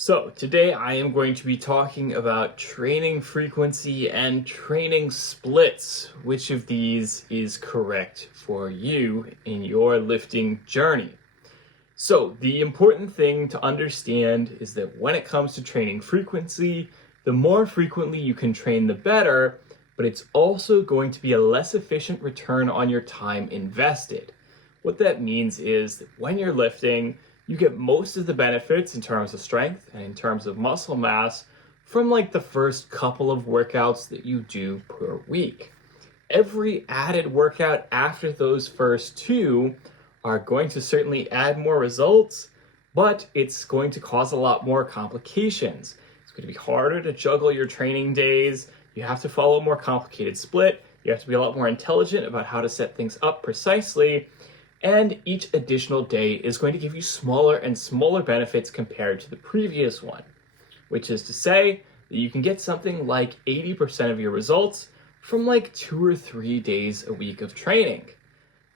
So today I am going to be talking about training frequency and training splits. Which of these is correct for you in your lifting journey? So the important thing to understand is that when it comes to training frequency, the more frequently you can train, the better, but it's also going to be a less efficient return on your time invested. What that means is that when you're lifting, you get most of the benefits in terms of strength and in terms of muscle mass from like the first couple of workouts that you do per week. Every added workout after those first two are going to certainly add more results, but it's going to cause a lot more complications. It's going to be harder to juggle your training days. You have to follow a more complicated split. You have to be a lot more intelligent about how to set things up precisely. And each additional day is going to give you smaller and smaller benefits compared to the previous one, which is to say that you can get something like 80% of your results from like 2 or 3 days a week of training.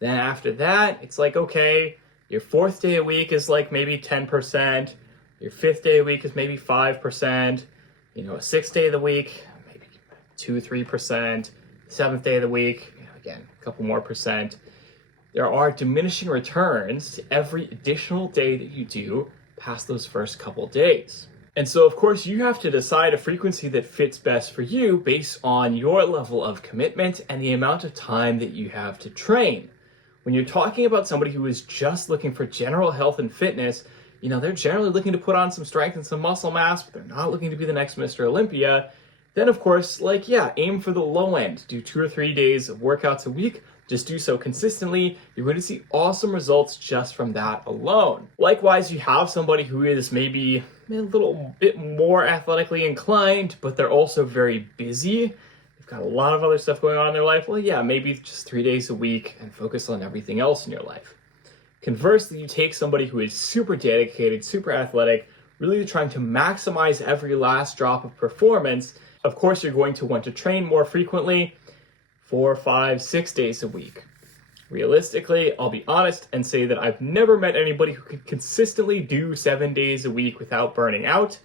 Then after that, it's like, okay, your fourth day a week is like maybe 10%, your fifth day a week is maybe 5%, a sixth day of the week, maybe 2-3%, seventh day of the week, again, a couple more percent. There are diminishing returns to every additional day that you do past those first couple days. And so, of course, you have to decide a frequency that fits best for you based on your level of commitment and the amount of time that you have to train. When you're talking about somebody who is just looking for general health and fitness, they're generally looking to put on some strength and some muscle mass, but they're not looking to be the next Mr. Olympia. Then, of course, aim for the low end. Do 2 or 3 days of workouts a week. Just do so consistently. You're going to see awesome results just from that alone. Likewise, you have somebody who is maybe a little bit more athletically inclined, but they're also very busy. They've got a lot of other stuff going on in their life. Maybe just 3 days a week and focus on everything else in your life. Conversely, you take somebody who is super dedicated, super athletic, really trying to maximize every last drop of performance. Of course, you're going to want to train more frequently, 4, 5, 6 days a week. Realistically, I'll be honest and say that I've never met anybody who could consistently do 7 days a week without burning out.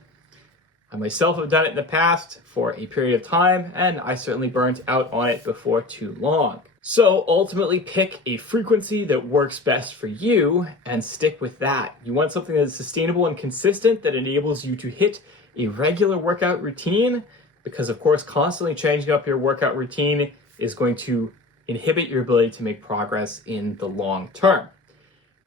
I myself have done it in the past for a period of time, and I certainly burnt out on it before too long. So ultimately pick a frequency that works best for you and stick with that. You want something that is sustainable and consistent that enables you to hit a regular workout routine, because of course constantly changing up your workout routine is going to inhibit your ability to make progress in the long term.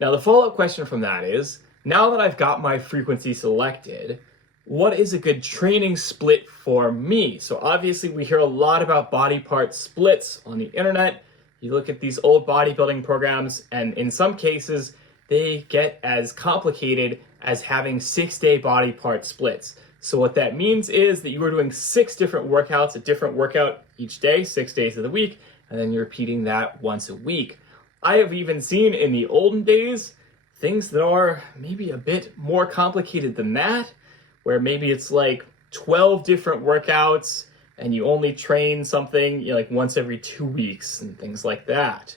Now, the follow-up question from that is, now that I've got my frequency selected, what is a good training split for me? So obviously we hear a lot about body part splits on the internet. You look at these old bodybuilding programs, and in some cases, they get as complicated as having 6-day body part splits. So what that means is that you are doing 6 different workouts, a different workout each day, 6 days of the week, and then you're repeating that once a week. I have even seen in the olden days things that are maybe a bit more complicated than that, where maybe it's like 12 different workouts and you only train something once every 2 weeks and things like that.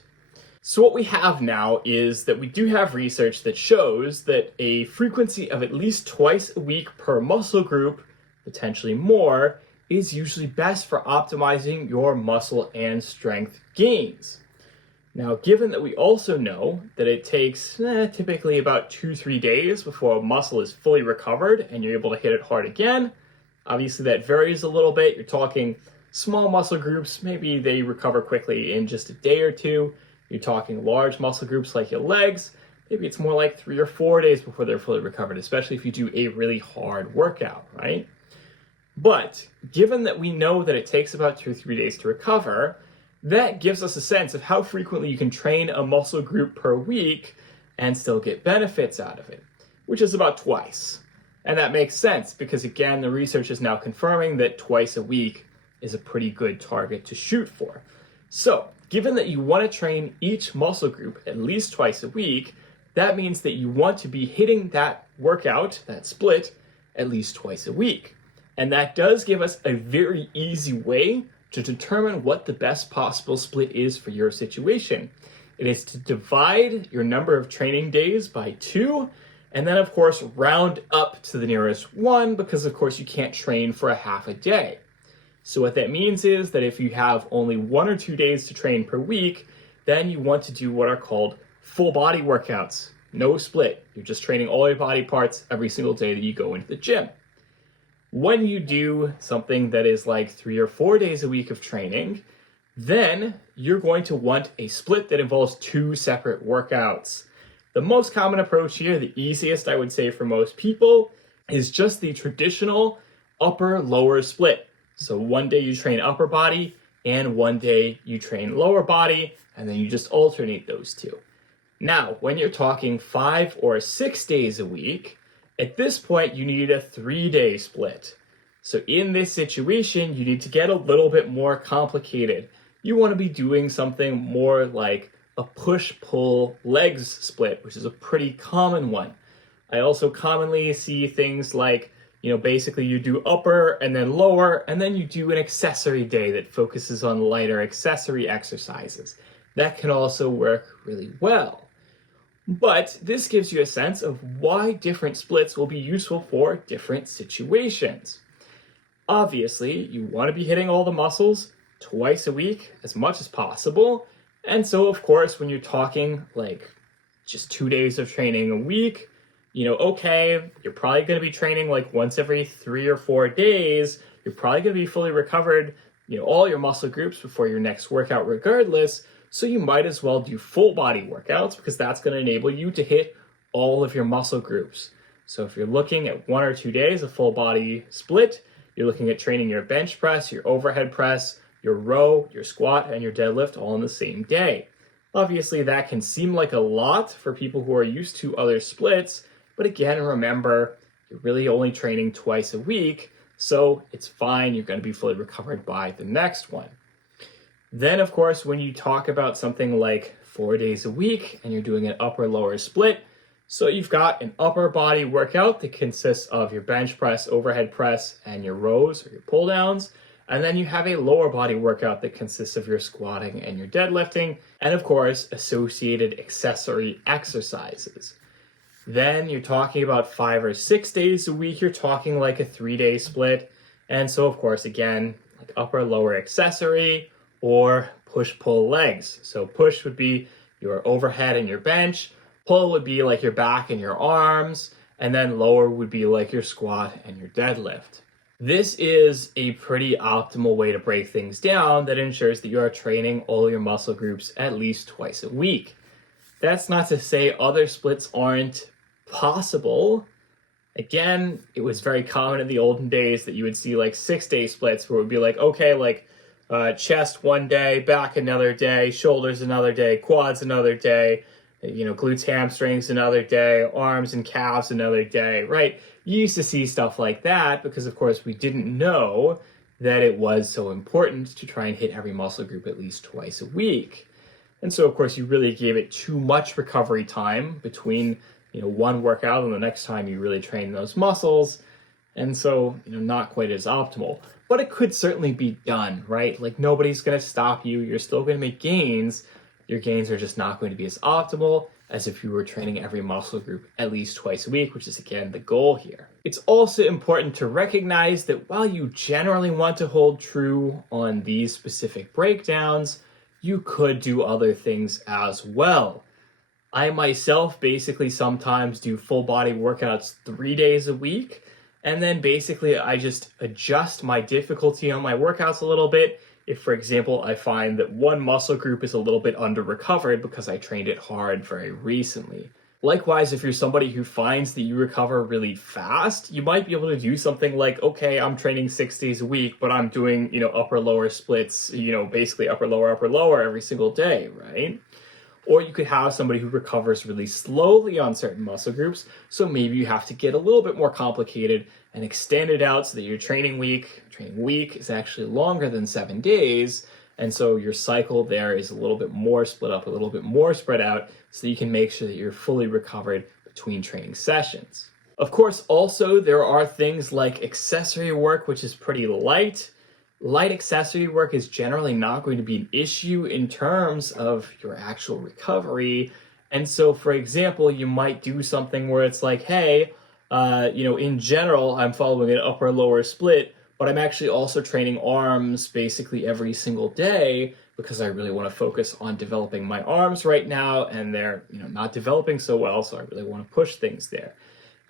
So what we have now is that we do have research that shows that a frequency of at least twice a week per muscle group, potentially more, is usually best for optimizing your muscle and strength gains. Now, given that we also know that it takes typically about 2-3 days before a muscle is fully recovered and you're able to hit it hard again, obviously that varies a little bit. You're talking small muscle groups, maybe they recover quickly in just a day or two. You're talking large muscle groups like your legs, maybe it's more like 3 or 4 days before they're fully recovered, especially if you do a really hard workout, right? But given that we know that it takes about 2 or 3 days to recover, that gives us a sense of how frequently you can train a muscle group per week and still get benefits out of it, which is about twice. And that makes sense because, again, the research is now confirming that twice a week is a pretty good target to shoot for. So, given that you want to train each muscle group at least twice a week, that means that you want to be hitting that workout, that split, at least twice a week. And that does give us a very easy way to determine what the best possible split is for your situation. It is to divide your number of training days by 2 And then, of course, round up to the nearest one because, of course, you can't train for a half a day. So what that means is that if you have only 1 or 2 days to train per week, then you want to do what are called full body workouts. No split. You're just training all your body parts every single day that you go into the gym. When you do something that is like 3 or 4 days a week of training, then you're going to want a split that involves 2 separate workouts. The most common approach here, the easiest I would say for most people, is just the traditional upper-lower split. So one day you train upper body and one day you train lower body, and then you just alternate those two. Now, when you're talking 5 or 6 days a week, at this point you need a 3-day split. So in this situation, you need to get a little bit more complicated. You want to be doing something more like a push-pull legs split, which is a pretty common one. I also commonly see things like, basically you do upper and then lower, and then you do an accessory day that focuses on lighter accessory exercises. That can also work really well. But this gives you a sense of why different splits will be useful for different situations. Obviously, you want to be hitting all the muscles twice a week as much as possible. And so, of course, when you're talking like just 2 days of training a week, okay, you're probably going to be training like once every 3 or 4 days. You're probably going to be fully recovered, all your muscle groups before your next workout regardless. So you might as well do full body workouts because that's going to enable you to hit all of your muscle groups. So if you're looking at 1 or 2 days of full body split, you're looking at training your bench press, your overhead press, your row, your squat, and your deadlift all in the same day. Obviously, that can seem like a lot for people who are used to other splits, but again, remember, you're really only training twice a week, so it's fine. You're going to be fully recovered by the next one. Then, of course, when you talk about something like 4 days a week and you're doing an upper-lower split, so you've got an upper body workout that consists of your bench press, overhead press, and your rows or your pull downs. And then you have a lower body workout that consists of your squatting and your deadlifting, and of course, associated accessory exercises. Then you're talking about 5 or 6 days a week, you're talking like a 3-day split. And so, of course, again, like upper, lower accessory or push-pull legs. So push would be your overhead and your bench, pull would be like your back and your arms, and then lower would be like your squat and your deadlift. This is a pretty optimal way to break things down that ensures that you are training all your muscle groups at least twice a week. That's not to say other splits aren't possible. Again, it was very common in the olden days that you would see like 6-day splits where it would be like, okay, like chest one day, back another day, shoulders another day, quads another day, glutes, hamstrings another day, arms and calves another day, right? You used to see stuff like that because, of course, we didn't know that it was so important to try and hit every muscle group at least twice a week. And so, of course, you really gave it too much recovery time between, one workout and the next time you really train those muscles. And so, not quite as optimal. But it could certainly be done, right? Like nobody's going to stop you. You're still going to make gains. Your gains are just not going to be as optimal as if you were training every muscle group at least twice a week, which is, again, the goal here. It's also important to recognize that while you generally want to hold true on these specific breakdowns, you could do other things as well. I myself basically sometimes do full body workouts 3 days a week, and then basically I just adjust my difficulty on my workouts a little bit. If, for example, I find that one muscle group is a little bit under-recovered because I trained it hard very recently. Likewise, if you're somebody who finds that you recover really fast, you might be able to do something like, okay, I'm training 6 days a week, but I'm doing, upper-lower splits, basically upper-lower every single day, right? Or you could have somebody who recovers really slowly on certain muscle groups, so maybe you have to get a little bit more complicated and extend it out so that your training week is actually longer than 7 days, and so your cycle there is a little bit more split up, a little bit more spread out, so you can make sure that you're fully recovered between training sessions. Of course, also, there are things like accessory work, which is pretty light. Light accessory work is generally not going to be an issue in terms of your actual recovery, And so, for example, you might do something where it's like, hey, in general, I'm following an upper lower split, but I'm actually also training arms basically every single day because I really want to focus on developing my arms right now, and they're not developing so well, so I really want to push things there.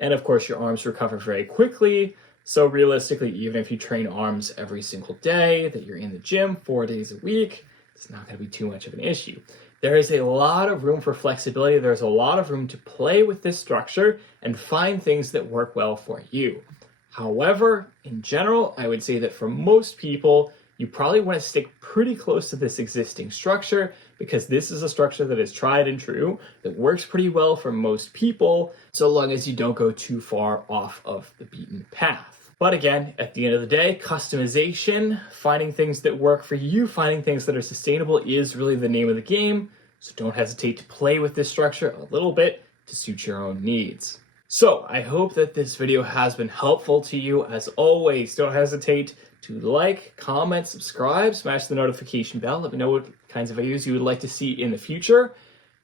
And of course, your arms recover very quickly. So realistically, even if you train arms every single day, that you're in the gym 4 days a week, it's not going to be too much of an issue. There is a lot of room for flexibility. There's a lot of room to play with this structure and find things that work well for you. However, in general, I would say that for most people, you probably want to stick pretty close to this existing structure because this is a structure that is tried and true, that works pretty well for most people, so long as you don't go too far off of the beaten path. But again, at the end of the day, customization, finding things that work for you, finding things that are sustainable is really the name of the game. So don't hesitate to play with this structure a little bit to suit your own needs. So I hope that this video has been helpful to you. As always, don't hesitate to like, comment, subscribe, smash the notification bell. Let me know what kinds of videos you would like to see in the future.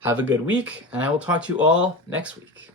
Have a good week, and I will talk to you all next week.